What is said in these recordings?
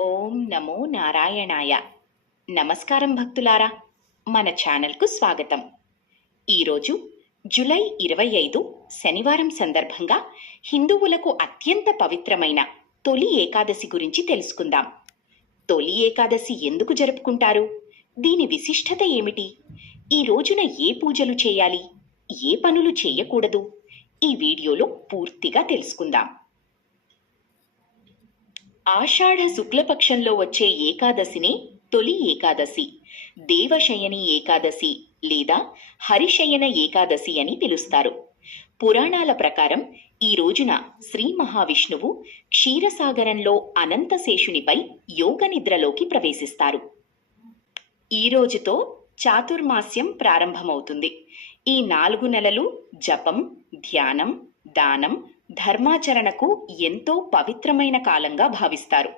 ఓం నమో నారాయణాయ. నమస్కారం భక్తులారా, మన ఛానల్కు స్వాగతం. ఈరోజు జూలై 25 శనివారం సందర్భంగా హిందువులకు అత్యంత పవిత్రమైన తొలి ఏకాదశి గురించి తెలుసుకుందాం. తొలి ఏకాదశి ఎందుకు జరుపుకుంటారు? దీని విశిష్టత ఏమిటి? ఈ రోజున ఏ పూజలు చేయాలి, ఏ పనులు చేయకూడదు? ఈ వీడియోలో పూర్తిగా తెలుసుకుందాం. ఆషాఢ శుక్లపక్షంలో వచ్చే ఏకాదశిని తొలి ఏకాదశి, దేవశయని ఏకాదశి లేదా హరిశయన ఏకాదశి అని పిలుస్తారు. పురాణాల ప్రకారం ఈ రోజున శ్రీ మహావిష్ణువు క్షీరసాగరంలో అనంతశేషునిపై యోగ నిద్రలోకి ప్రవేశిస్తారు. ఈ రోజుతో చాతుర్మాస్యం ప్రారంభమవుతుంది. ఈ 4 నెలలు జపం, ధ్యానం, దానం, ధర్మాచరణకు ఎంతో పవిత్రమైన కాలంగా భావిస్తారు.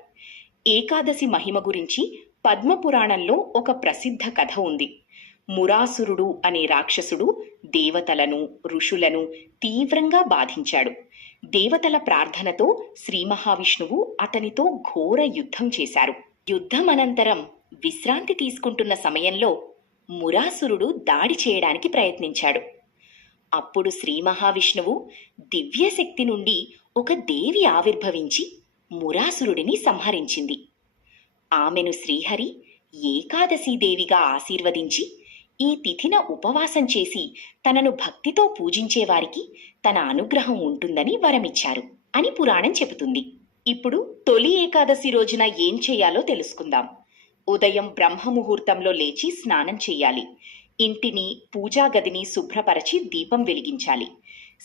ఏకాదశి మహిమ గురించి పద్మపురాణంలో ఒక ప్రసిద్ధ కథ ఉంది. మురాసురుడు అనే రాక్షసుడు దేవతలను, ఋషులను తీవ్రంగా బాధించాడు. దేవతల ప్రార్థనతో శ్రీ మహావిష్ణువు అతనితో ఘోర యుద్ధం చేశారు. యుద్ధం అనంతరం విశ్రాంతి తీసుకుంటున్న సమయంలో మురాసురుడు దాడి చేయడానికి ప్రయత్నించాడు. అప్పుడు శ్రీ మహావిష్ణువు దివ్యశక్తి నుండి ఒక దేవి ఆవిర్భవించి మురాసురుడిని సంహరించింది. ఆమెను శ్రీహరి ఏకాదశి దేవిగా ఆశీర్వదించి ఈ తిథిన ఉపవాసం చేసి తనను భక్తితో పూజించేవారికి తన అనుగ్రహం ఉంటుందని వరమిచ్చారు అని పురాణం చెబుతుంది. ఇప్పుడు తొలి ఏకాదశి రోజున ఏం చేయాలో తెలుసుకుందాం. ఉదయం బ్రహ్మముహూర్తంలో లేచి స్నానం చేయాలి. ఇంటిని, పూజా గదిని శుభ్రపరచి దీపం వెలిగించాలి.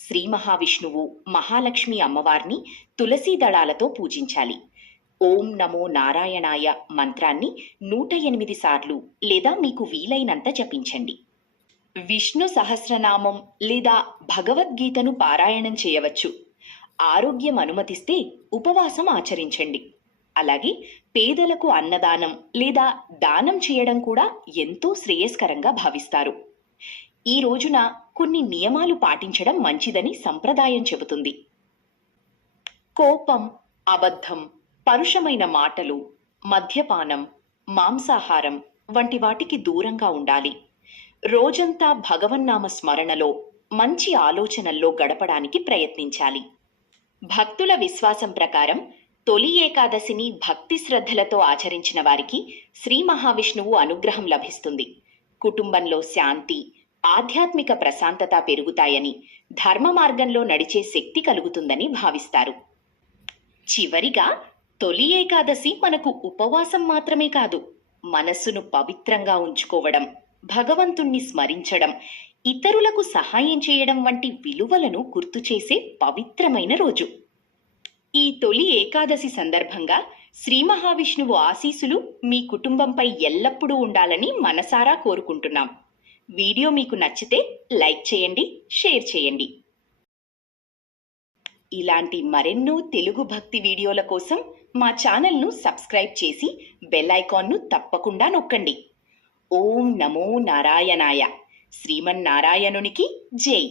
శ్రీ మహావిష్ణువు, మహాలక్ష్మి అమ్మవారిని తులసీ దళాలతో పూజించాలి. ఓం నమో నారాయణాయ మంత్రాన్ని 108 సార్లు లేదా మీకు వీలైనంత జపించండి. విష్ణు సహస్రనామం లేదా భగవద్గీతను పారాయణం చేయవచ్చు. ఆరోగ్యం అనుమతిస్తే ఉపవాసం ఆచరించండి. అలాగే పేదలకు అన్నదానం లేదా దానం చేయడం కూడా ఎంతో శ్రేయస్కరంగా భావిస్తారు. ఈ రోజున కొన్ని నియమాలు పాటించడం మంచిదని సంప్రదాయం చెబుతుంది. కోపం, అబద్ధం, పరుషమైన మాటలు, మద్యపానం, మాంసాహారం వంటి వాటికి దూరంగా ఉండాలి. రోజంతా భగవన్నామ స్మరణలో, మంచి ఆలోచనల్లో గడపడానికి ప్రయత్నించాలి. భక్తుల విశ్వాసం ప్రకారం తొలి ఏకాదశిని భక్తి శ్రద్ధలతో ఆచరించిన వారికి శ్రీ మహావిష్ణువు అనుగ్రహం లభిస్తుంది. కుటుంబంలో శాంతి, ఆధ్యాత్మిక ప్రశాంతత పెరుగుతాయని, ధర్మ మార్గంలో నడిచే శక్తి కలుగుతుందని భావిస్తారు. చివరిగా తొలి ఏకాదశి మనకు ఉపవాసం మాత్రమే కాదు, మనస్సును పవిత్రంగా ఉంచుకోవడం, భగవంతుణ్ణి స్మరించడం, ఇతరులకు సహాయం చేయడం వంటి విలువలను గుర్తు చేసే పవిత్రమైన రోజు. ఈ తొలి ఏకాదశి సందర్భంగా శ్రీ మహావిష్ణువు ఆశీస్సులు మీ కుటుంబంపై ఎల్లప్పుడూ ఉండాలని మనసారా కోరుకుంటున్నాం. వీడియో మీకు నచ్చితే లైక్ చేయండి, షేర్ చేయండి. ఇలాంటి మరెన్నో తెలుగు భక్తి వీడియోల కోసం మా ఛానల్ను సబ్స్క్రైబ్ చేసి బెల్ ఐకాన్ను తప్పకుండా నొక్కండి. ఓం నమో నారాయణాయ. శ్రీమన్నారాయణునికి జై.